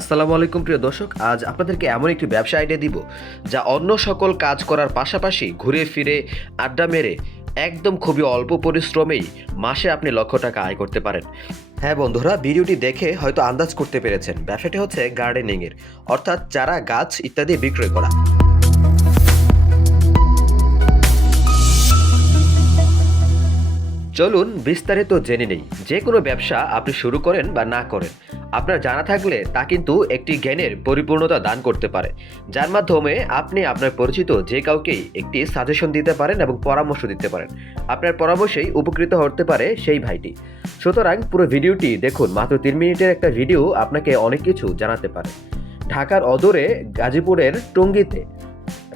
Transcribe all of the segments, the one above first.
আসসালামু আলাইকুম প্রিয় দর্শক, আজ আপনাদেরকে এমন একটি ব্যবসা আইডিয়া দিব যা অন্য সকল কাজ করার পাশাপাশি ঘুরে ফিরে আড্ডা মেরে একদম খুবই অল্প পরিশ্রমেই মাসে আপনি লক্ষ টাকা আয় করতে পারেন। হ্যাঁ বন্ধুরা, ভিডিওটি দেখে হয়তো আন্দাজ করতে পেরেছেন ব্যবসাটি হচ্ছে গার্ডেনিংয়ের, অর্থাৎ চারা গাছ ইত্যাদি বিক্রয় করা। চলুন বিস্তারিত জেনে নেই। যে কোনো ব্যবসা আপনি শুরু করেন বা না করেন, আপনার জানা থাকলে তা কিন্তু একটি জ্ঞানের পরিপূর্ণতা দান করতে পারে, যার মাধ্যমে আপনি আপনার পরিচিত যে কাউকেই একটি সাজেশন দিতে পারেন এবং পরামর্শ দিতে পারেন। আপনার পরামর্শেই উপকৃত হতে পারে সেই ভাইটি। সুতরাং পুরো ভিডিওটি দেখুন, মাত্র 3 মিনিটের একটা ভিডিও আপনাকে অনেক কিছু জানাতে পারে। ঢাকার অদূরে গাজীপুরের টঙ্গীতে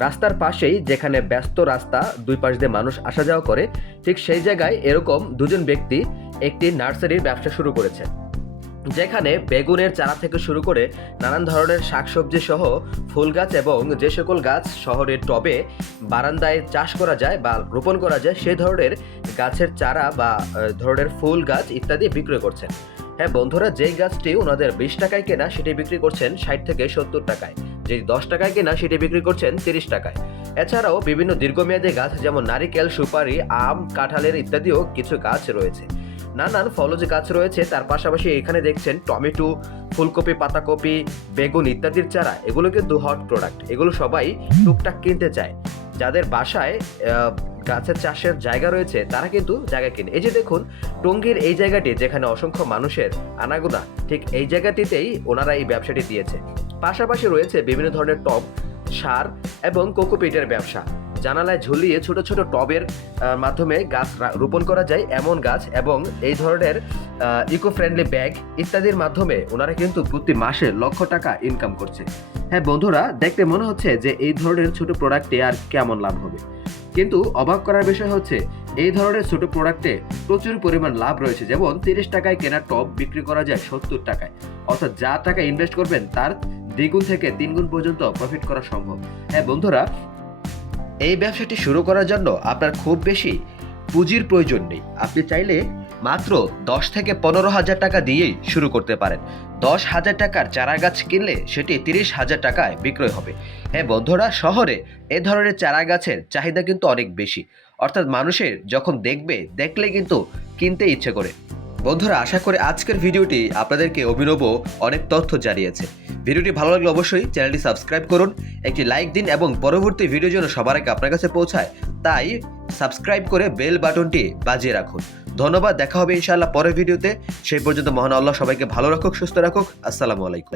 রাস্তার পাশেই, যেখানে ব্যস্ত রাস্তা, দুই পাশ দিয়ে মানুষ আসা যাওয়া করে, ঠিক সেই জায়গায় এরকম দুজন ব্যক্তি একটি নার্সারির ব্যবসা শুরু করেছে, যেখানে বেগুনের চারা থেকে শুরু করে নানান ধরনের শাকসবজি সহ ফুল গাছ এবং যে সকল গাছ শহরের টবে বারান্দায় চাষ করা যায় বা রোপণ করা যায় সেই ধরনের গাছের চারা বা ধরনের ফুল গাছ ইত্যাদি বিক্রয় করছেন। হ্যাঁ বন্ধুরা, যেই গাছটি ওনাদের 20 টাকায় কেনা সেটি বিক্রি করছেন 60 থেকে 70 টাকায়, যেই 10 টাকায় কেনা সেটি বিক্রি করছেন 30 টাকায়। এছাড়াও বিভিন্ন দীর্ঘমেয়াদী গাছ যেমন নারিকেল, সুপারি, আম, কাঁঠালের ইত্যাদিও কিছু গাছ রয়েছে। নানান ফলজ গাছ রয়েছে। তার পাশাপাশি এখানে দেখছেন টমেটো, ফুলকপি, পাতাকপি, বেগুন ইত্যাদির চারা। এগুলো কিন্তু হট প্রোডাক্ট, এগুলো সবাই টুকটাক কিনতে চায়। যাদের বাসায় গাছের চাষের জায়গা রয়েছে তারা কিন্তু জায়গা কিনে। এই যে দেখুন, টঙ্গীর এই জায়গাটি যেখানে অসংখ্য মানুষের আনাগোনা, ঠিক এই জায়গাটিতেই ওনারা এই ব্যবসাটি দিয়েছে। পাশাপাশি রয়েছে বিভিন্ন ধরনের টব, সার এবং কোকোপিটের ব্যবসা। জানালায় ঝুলিয়ে ছোট ছোট টবের মাধ্যমে গাছ রোপণ করা যায় এমন গাছ, এবং এই ধরনের ইকো ফ্রেন্ডলি ব্যাগ ইত্যাদির মাধ্যমে ওনারা কিন্তু প্রতি মাসে লক্ষ টাকা ইনকাম করছে। হ্যাঁ বন্ধুরা, দেখতে মনে হচ্ছে যে এই ধরনের ছোট প্রোডাক্টে আর কেমন লাভ হবে, কিন্তু অবাক করার বিষয় হচ্ছে এই ধরনের ছোট প্রোডাক্টে প্রচুর পরিমাণ লাভ রয়েছে। যেমন 30 টাকায় কেনা টব বিক্রি করা যায় 70 টাকায়, অর্থাৎ যা টাকা ইনভেস্ট করবেন তার 2 গুণ থেকে 3 গুণ পর্যন্ত প্রফিট করা সম্ভব। হ্যাঁ বন্ধুরা, এই ব্যবসাটি শুরু করার জন্য আপনার খুব বেশি পুঁজির প্রয়োজন নেই। আপনি চাইলে মাত্র 10 থেকে 15,000 টাকা দিয়েই শুরু করতে পারেন। 10,000 টাকার চারা গাছ কিনলে সেটি 30,000 টাকায় বিক্রয় হবে। হ্যাঁ বন্ধুরা, শহরে এ ধরনের চারা গাছের চাহিদা কিন্তু অনেক বেশি, অর্থাৎ মানুষের যখন দেখলে কিন্তু কিনতে ইচ্ছে করে। বন্ধুরা, আশা করি আজকের ভিডিওটি আপনাদেরকে অভিনব অনেক তথ্য জানিয়েছে। ভিডিওটি ভালো লাগলে অবশ্যই চ্যানেলটি সাবস্ক্রাইব করুন, একটি লাইক দিন এবং পরবর্তী ভিডিও যেন সবার আগে আপনার কাছে পৌঁছায় তাই সাবস্ক্রাইব করে বেল বাটনটি বাজিয়ে রাখুন। ধন্যবাদ, দেখা হবে ইনশাআল্লাহ পরের ভিডিওতে। সেই পর্যন্ত মহান আল্লাহ সবাইকে ভালো রাখুক, সুস্থ রাখুক। আসসালামু আলাইকুম।